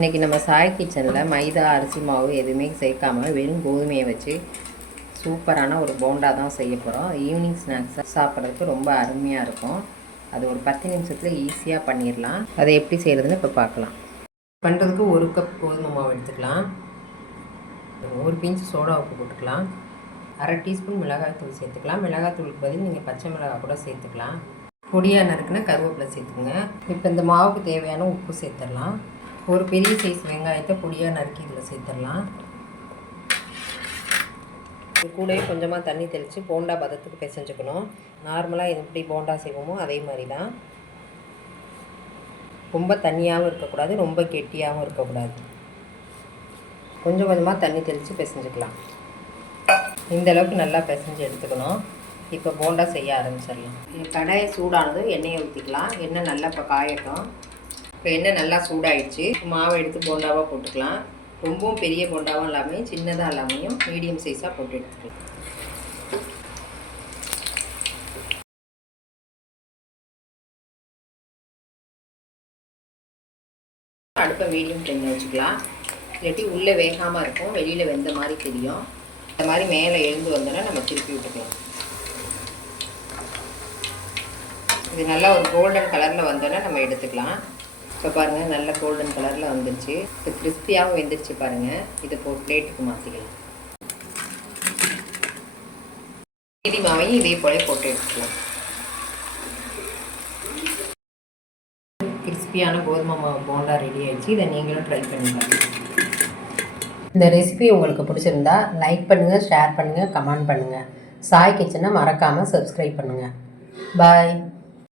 இன்றைக்கி நம்ம சாய் கிச்சனில் மைதா அரிசி மாவு எதுவுமே சேர்க்காம வெறும் கோதுமையை வச்சு சூப்பரான ஒரு போண்டா தான் செய்ய போகிறோம் ஈவினிங் ஸ்நாக்ஸாக சாப்பிட்றதுக்கு ரொம்ப அருமையாக இருக்கும். அது ஒரு பத்து நிமிஷத்தில் ஈஸியாக பண்ணிடலாம் அதை எப்படி செய்கிறதுன்னு இப்போ பார்க்கலாம். பண்ணுறதுக்கு ஒரு கப் கோதுமை மாவு எடுத்துக்கலாம். ஒரு பிஞ்சு சோடா உப்பு போட்டுக்கலாம். அரை டீஸ்பூன் மிளகாய்த்தூள் சேர்த்துக்கலாம். மிளகாய்த்தூளுக்கு பதில் நீங்கள் பச்சை மிளகாய் கூட சேர்த்துக்கலாம். பொடியாக நறுக்குன்னா கருவேப்பிலை சேர்த்துக்குங்க. இப்போ இந்த மாவுக்கு தேவையான உப்பு சேர்த்துடலாம். ஒரு பெரிய சைஸ் வெங்காயத்தை பொடியாக நறுக்கி இதில் சேர்த்துடலாம். இது கூடவே கொஞ்சமாக தண்ணி தெளித்து போண்டா பதத்துக்கு பிசைஞ்சுக்கணும். நார்மலாக எப்படி போண்டா செய்வோமோ அதே மாதிரி தான். ரொம்ப தண்ணியாகவும் இருக்கக்கூடாது ரொம்ப கெட்டியாகவும் இருக்கக்கூடாது. கொஞ்சம் கொஞ்சமாக தண்ணி தெளித்து பிசைஞ்சுக்கலாம். இந்தளவுக்கு நல்லா பிசைஞ்சு எடுத்துக்கணும். இப்போ போண்டா செய்ய ஆரம்பிச்சிடலாம். கடாயை சூடானதும் எண்ணெயை ஊற்றிக்கலாம். எண்ணெய் நல்லா இப்போ காயட்டும். இப்போ எண்ணெய் நல்லா சூடாயிடுச்சு. மாவை எடுத்து போண்டாவாக போட்டுக்கலாம். ரொம்பவும் பெரிய போண்டாவும் இல்லாமல் சின்னதாக இல்லாமையும் மீடியம் சைஸாக போட்டு எடுத்துக்கலாம். அடுப்பை மீடியம் ஃப்ளேமில் வச்சுக்கலாம். இல்லாட்டி உள்ளே வேகாமல் இருக்கும். வெளியில் வெந்த மாதிரி தெரியும். இந்த மாதிரி மேலே எழுந்து வந்தோன்னா நம்ம திருப்பி விட்டுக்கலாம். இது நல்லா ஒரு கோல்டன் கலரில் வந்தோன்னா நம்ம எடுத்துக்கலாம். இப்போ பாருங்கள் நல்ல கோல்டன் கலரில் வந்துருச்சு. இப்போ கிறிஸ்பியாகவும் வெந்துருச்சு பாருங்கள் இதை இப்போ பிளேட்டுக்கு மாற்றிக்கலாம் மீதி மாவையும் இதே போல போட்டு எடுத்துக்கலாம். கிறிஸ்பியான கோதுமை மாவு போண்டா ரெடி ஆயிடுச்சு. இதை நீங்களும் ட்ரை பண்ணி பாருங்க இந்த ரெசிபி உங்களுக்கு பிடிச்சிருந்தா லைக் பண்ணுங்கள் ஷேர் பண்ணுங்கள் கமெண்ட் பண்ணுங்கள் சாய் கிச்சனை மறக்காமல் சப்ஸ்கிரைப் பண்ணுங்கள் பாய்